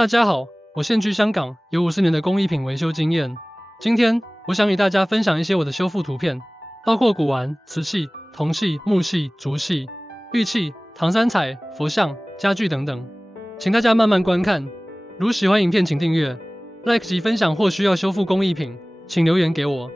大家好，我现居香港，有50年的工艺品维修经验。今天我想与大家分享一些我的修复图片，包括古玩、瓷器、铜器、木器、竹器、玉器、唐三彩、佛像、家具等等，请大家慢慢观看。如喜欢影片请订阅、like 及分享，或需要修复工艺品，请留言给我。